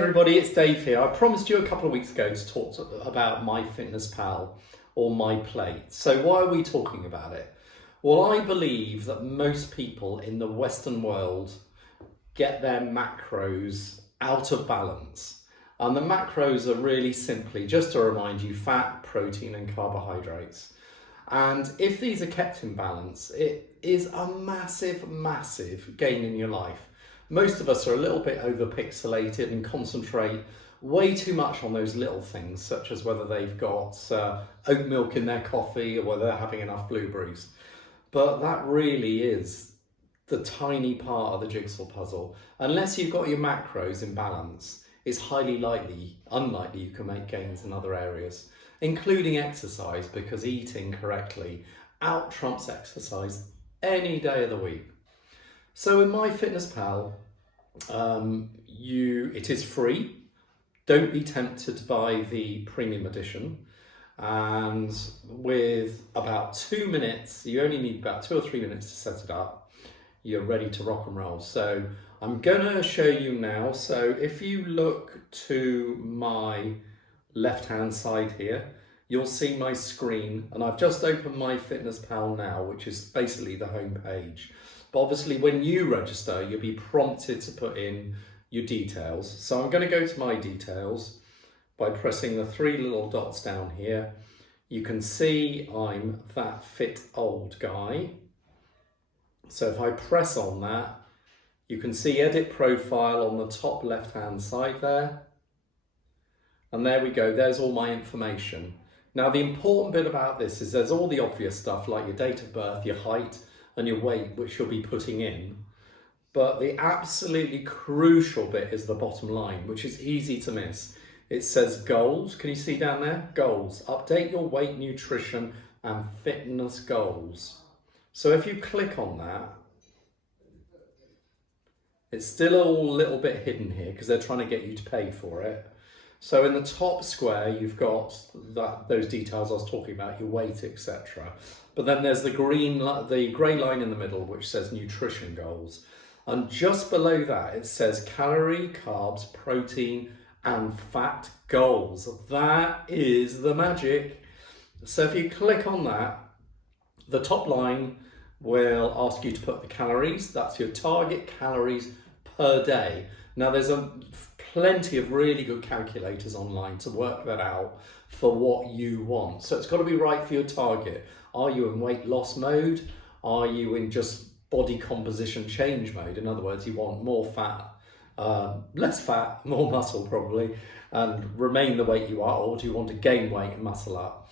Everybody, it's Dave here. I promised you a couple of weeks ago to talk about MyFitnessPal or MyPlate. So why are we talking about it? Well, I believe that most people in the Western world get their macros out of balance. And the macros are really simply, just to remind you, fat, protein and carbohydrates. And if these are kept in balance, it is a massive, massive gain in your life. Most of us are a little bit over-pixelated and concentrate way too much on those little things, such as whether they've got oat milk in their coffee or whether they're having enough blueberries. But that really is the tiny part of the jigsaw puzzle. Unless you've got your macros in balance, it's highly unlikely you can make gains in other areas, including exercise, because eating correctly out-trumps exercise any day of the week. So in MyFitnessPal, it is free. Don't be tempted to buy the premium edition. And with about 2 minutes, you only need about 2 or 3 minutes to set it up, you're ready to rock and roll. So I'm gonna show you now. So if you look to my left-hand side here, you'll see my screen, and I've just opened MyFitnessPal now, which is basically the home page. But obviously when you register, you'll be prompted to put in your details. So I'm going to go to my details by pressing the 3 little dots down here. You can see I'm that fit old guy. So if I press on that, you can see edit profile on the top left hand side there. And there we go, there's all my information. Now the important bit about this is there's all the obvious stuff like your date of birth, your height, and your weight, which you'll be putting in. But the absolutely crucial bit is the bottom line, which is easy to miss. It says goals. Can you see down there? Goals. Update your weight, nutrition, and fitness goals. So if you click on that, it's still all a little bit hidden here because they're trying to get you to pay for it. So in the top square, you've got those details I was talking about, your weight, etc. But then there's the grey line in the middle, which says nutrition goals. And just below that, it says calorie, carbs, protein, and fat goals. That is the magic. So if you click on that, the top line will ask you to put the calories. That's your target calories per day. Now there's plenty of really good calculators online to work that out for what you want. So it's got to be right for your target. Are you in weight loss mode? Are you in just body composition change mode? In other words, you want more fat, less fat, more muscle probably, and remain the weight you are, or do you want to gain weight and muscle up?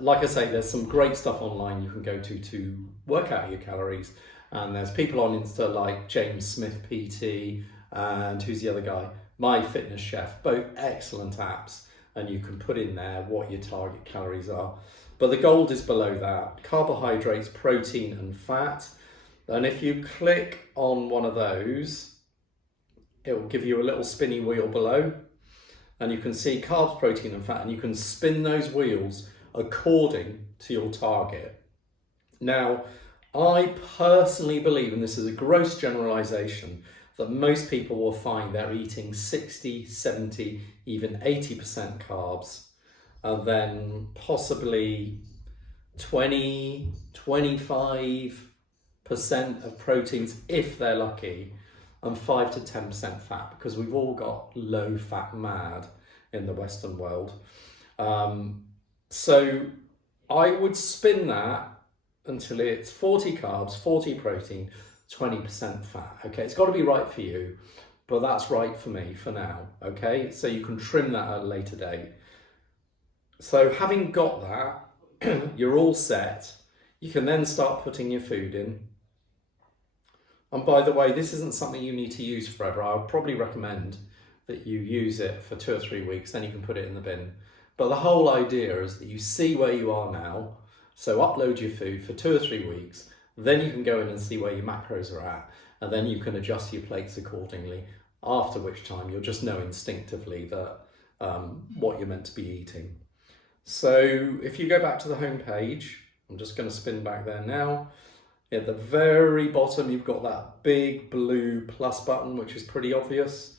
Like I say, there's some great stuff online you can go to work out your calories. And there's people on Insta like James Smith PT, and who's the other guy? MyFitnessChef, both excellent apps, and you can put in there what your target calories are. But the gold is below that, carbohydrates, protein and fat. And if you click on one of those, it will give you a little spinny wheel below, and you can see carbs, protein and fat, and you can spin those wheels according to your target. Now, I personally believe, and this is a gross generalization, that most people will find they're eating 60, 70, even 80% carbs, and then possibly 20, 25% of proteins if they're lucky, and 5 to 10% fat, because we've all got low fat mad in the Western world. So I would spin that until it's 40 carbs, 40 protein, 20% fat. Okay, it's got to be right for you, but that's right for me for now. Okay, so you can trim that at a later date. So having got that, you're all set. You can then start putting your food in. And by the way, this isn't something you need to use forever. I would probably recommend that you use it for 2 or 3 weeks, then you can put it in the bin. But the whole idea is that you see where you are now. So upload your food for 2 or 3 weeks, then you can go in and see where your macros are at, and then you can adjust your plates accordingly, after which time you'll just know instinctively that what you're meant to be eating. So if you go back to the home page, I'm just going to spin back there now. At the very bottom, you've got that big blue plus button, which is pretty obvious.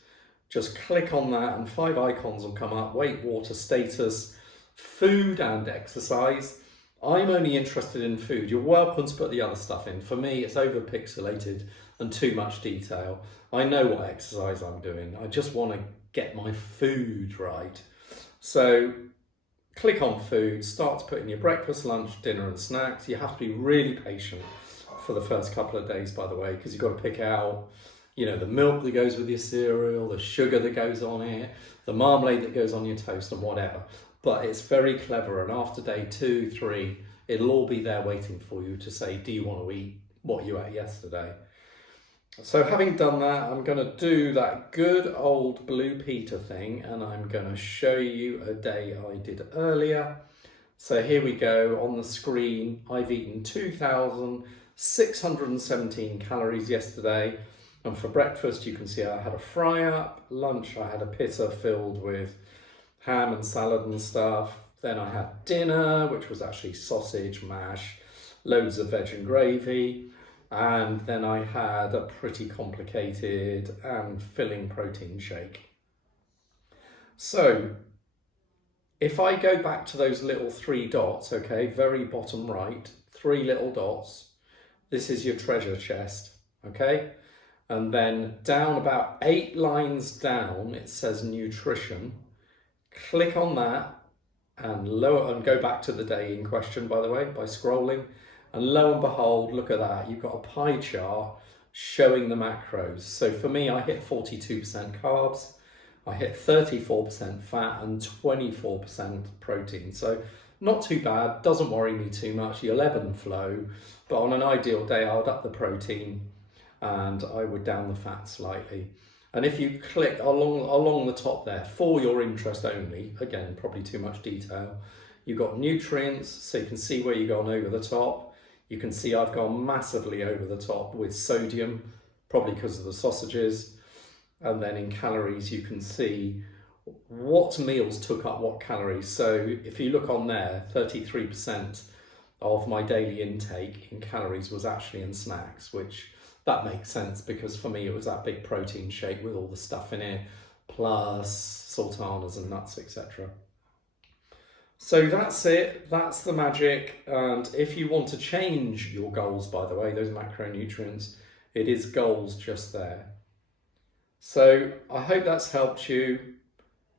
just click on that and 5 icons will come up: weight, water, status, food and exercise. I'm only interested in food. You're welcome to put the other stuff in. For me, it's over pixelated and too much detail. I know what exercise I'm doing. I just want to get my food right. So click on food, start to put in your breakfast, lunch, dinner and snacks. You have to be really patient for the first couple of days, by the way, because you've got to pick out, you know, the milk that goes with your cereal, the sugar that goes on it, the marmalade that goes on your toast and whatever. But it's very clever, and after day 2, 3, it'll all be there waiting for you to say, do you want to eat what you ate yesterday? So having done that, I'm going to do that good old Blue Peter thing, and I'm going to show you a day I did earlier. So here we go on the screen. I've eaten 2,617 calories yesterday, and for breakfast you can see I had a fry up. Lunch I had a pita filled with ham and salad and stuff. Then I had dinner, which was actually sausage, mash, loads of veg and gravy. And then I had a pretty complicated and filling protein shake. So if I go back to those little 3 dots, okay, very bottom right, 3 little dots, this is your treasure chest, okay? And then down about 8 lines down, it says nutrition. Click on that and lower, and go back to the day in question, by the way, by scrolling. And lo and behold, look at that, you've got a pie chart showing the macros. So for me, I hit 42% carbs, I hit 34% fat and 24% protein. So not too bad, doesn't worry me too much. You'll ebb and flow, but on an ideal day, I would up the protein and I would down the fat slightly. And if you click along the top there, for your interest only, again, probably too much detail, you've got nutrients, so you can see where you've gone over the top. You can see I've gone massively over the top with sodium, probably because of the sausages. And then in calories, you can see what meals took up what calories. So if you look on there, 33% of my daily intake in calories was actually in snacks, which that makes sense because for me, it was that big protein shake with all the stuff in it, plus sultanas and nuts, etc. So that's it, that's the magic. And if you want to change your goals, by the way, those macronutrients, it is goals just there. So I hope that's helped you.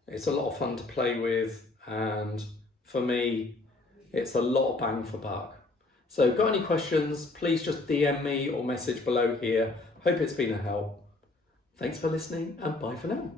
It's a lot of fun to play with, and for me, it's a lot of bang for buck. So got any questions, please just DM me or message below here. Hope it's been a help. Thanks for listening and bye for now.